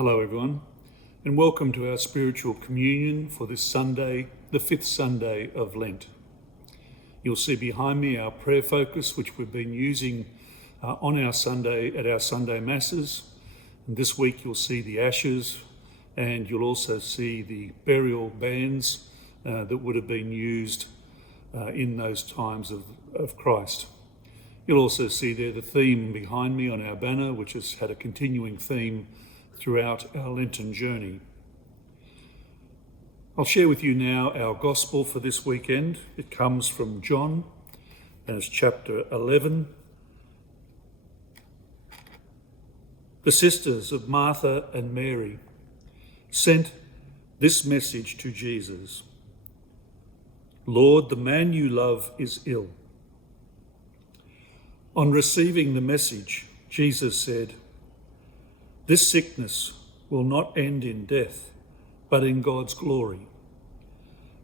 Hello everyone, and welcome to our spiritual communion for this Sunday, the fifth Sunday of Lent. You'll see behind me our prayer focus, which we've been using on our Sunday at our Sunday Masses. And this week you'll see the ashes, and you'll also see the burial bands that would have been used in those times of Christ. You'll also see there the theme behind me on our banner, which has had a continuing theme throughout our Lenten journey. I'll share with you now our gospel for this weekend. It comes from John, and it's chapter 11. The sisters of Martha and Mary sent this message to Jesus: "Lord, the man you love is ill." On receiving the message, Jesus said, "This sickness will not end in death, but in God's glory,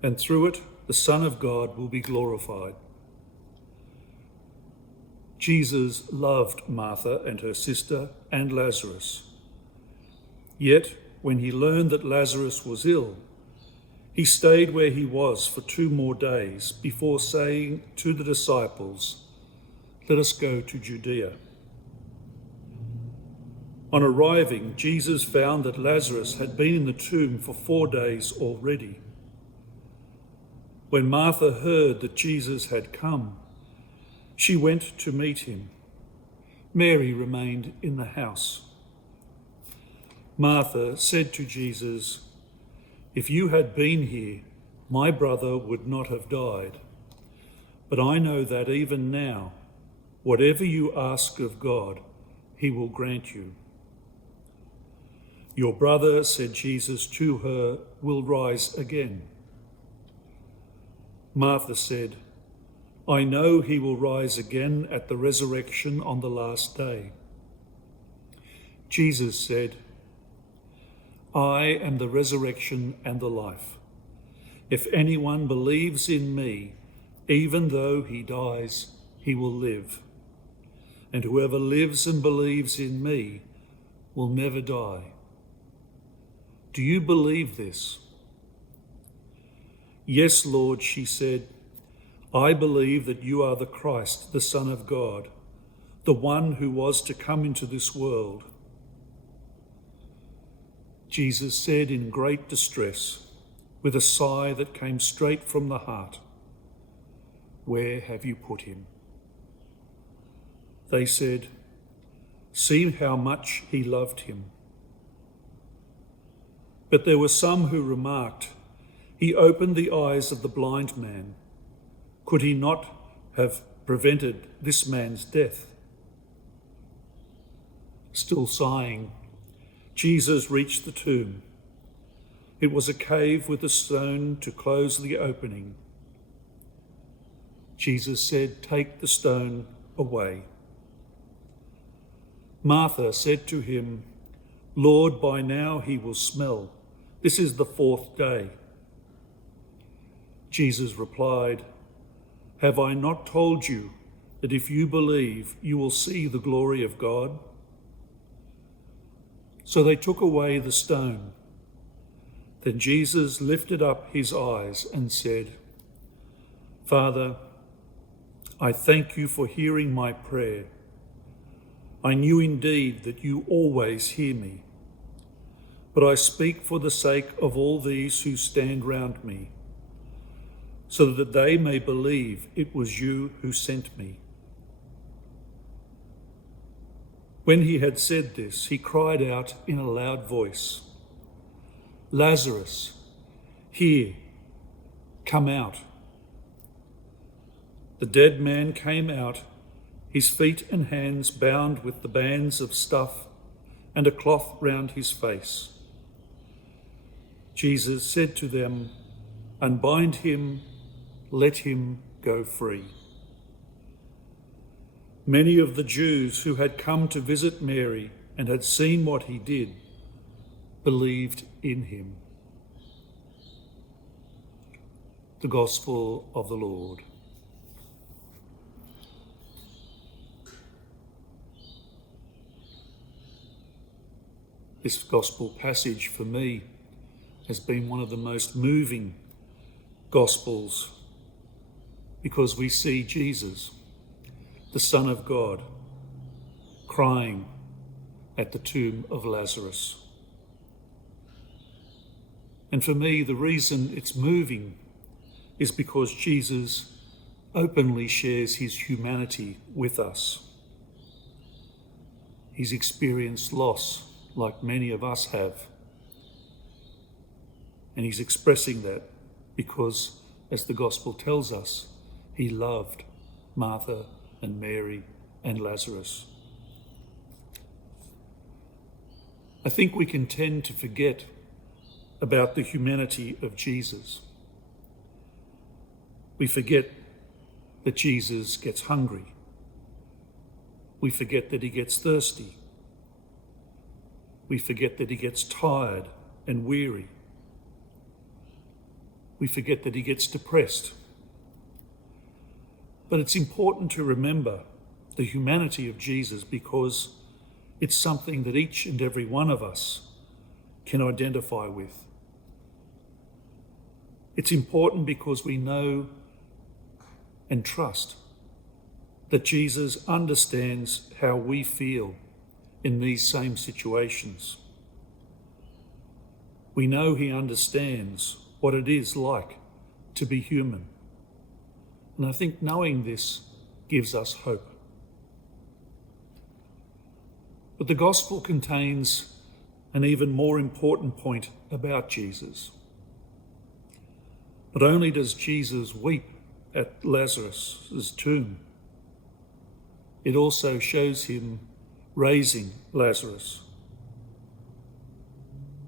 and through it the Son of God will be glorified." Jesus loved Martha and her sister and Lazarus. Yet, when he learned that Lazarus was ill, he stayed where he was for 2 more days before saying to the disciples, "Let us go to Judea." On arriving, Jesus found that Lazarus had been in the tomb for 4 days already. When Martha heard that Jesus had come, she went to meet him. Mary remained in the house. Martha said to Jesus, "If you had been here, my brother would not have died. But I know that even now, whatever you ask of God, he will grant you." "Your brother," said Jesus to her, "will rise again." Martha said, "I know he will rise again at the resurrection on the last day." Jesus said, "I am the resurrection and the life. If anyone believes in me, even though he dies, he will live. And whoever lives and believes in me will never die. Do you believe this?" "Yes, Lord," she said, "I believe that you are the Christ, the Son of God, the one who was to come into this world." Jesus said in great distress, with a sigh that came straight from the heart, "Where have you put him?" They said, "See how much he loved him." But there were some who remarked, "He opened the eyes of the blind man. Could he not have prevented this man's death?" Still sighing, Jesus reached the tomb. It was a cave with a stone to close the opening. Jesus said, "Take the stone away." Martha said to him, "Lord, by now he will smell. This is the 4th day." Jesus replied, "Have I not told you that if you believe, you will see the glory of God?" So they took away the stone. Then Jesus lifted up his eyes and said, "Father, I thank you for hearing my prayer. I knew indeed that you always hear me, but I speak for the sake of all these who stand round me, so that they may believe it was you who sent me." When he had said this, he cried out in a loud voice, "Lazarus, here, come out." The dead man came out, his feet and hands bound with the bands of stuff and a cloth round his face. Jesus said to them, "Unbind him, let him go free." Many of the Jews who had come to visit Mary and had seen what he did believed in him. The Gospel of the Lord. This gospel passage for me has been one of the most moving gospels because we see Jesus, the Son of God, crying at the tomb of Lazarus. And for me, the reason it's moving is because Jesus openly shares his humanity with us. He's experienced loss like many of us have. And he's expressing that because, as the gospel tells us, he loved Martha and Mary and Lazarus. I think we can tend to forget about the humanity of Jesus. We forget that Jesus gets hungry. We forget that he gets thirsty. We forget that he gets tired and weary. We forget that he gets depressed. But it's important to remember the humanity of Jesus because it's something that each and every one of us can identify with. It's important because we know and trust that Jesus understands how we feel in these same situations. We know he understands what it is like to be human. And I think knowing this gives us hope. But the gospel contains an even more important point about Jesus. Not only does Jesus weep at Lazarus' tomb, it also shows him raising Lazarus.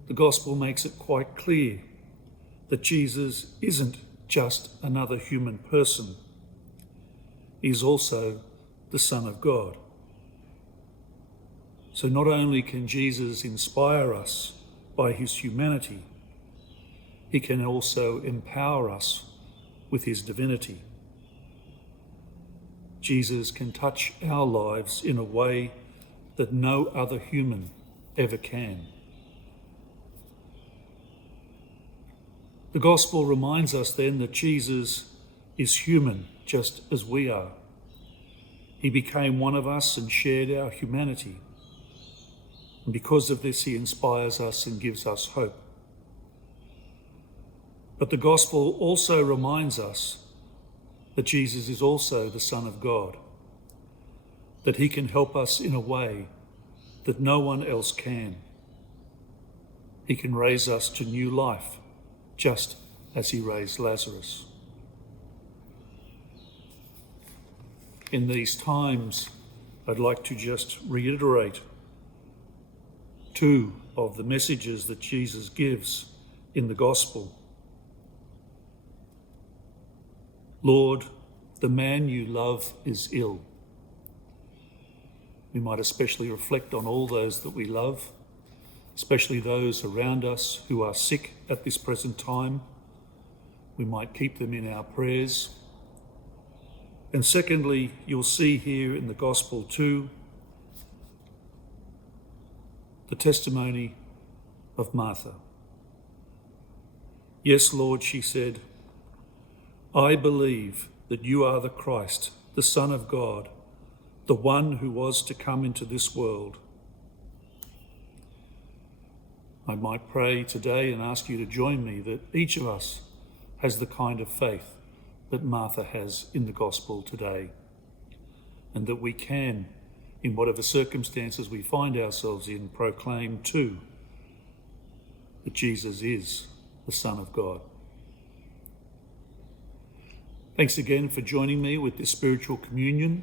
The gospel makes it quite clear that Jesus isn't just another human person. He's also the Son of God. So not only can Jesus inspire us by his humanity, he can also empower us with his divinity. Jesus can touch our lives in a way that no other human ever can. The gospel reminds us then that Jesus is human just as we are. He became one of us and shared our humanity. And because of this, he inspires us and gives us hope. But the gospel also reminds us that Jesus is also the Son of God, that he can help us in a way that no one else can. He can raise us to new life, just as he raised Lazarus. In these times, I'd like to just reiterate two of the messages that Jesus gives in the gospel. Lord, the man you love is ill. We might especially reflect on all those that we love, especially those around us who are sick at this present time. We might keep them in our prayers. And secondly, you'll see here in the gospel too, the testimony of Martha. Yes, Lord, she said, I believe that you are the Christ, the Son of God, the one who was to come into this world. I might pray today and ask you to join me that each of us has the kind of faith that Martha has in the gospel today, and that we can, in whatever circumstances we find ourselves in, proclaim too that Jesus is the Son of God. Thanks again for joining me with this spiritual communion.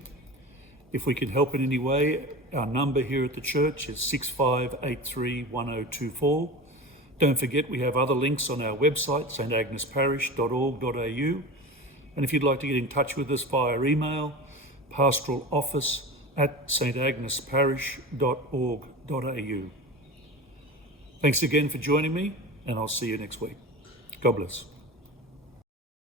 If we can help in any way, our number here at the church is 65831024. Don't forget we have other links on our website, stagnesparish.org.au. And if you'd like to get in touch with us via email, pastoraloffice@stagnesparish.org.au. Thanks again for joining me, and I'll see you next week. God bless.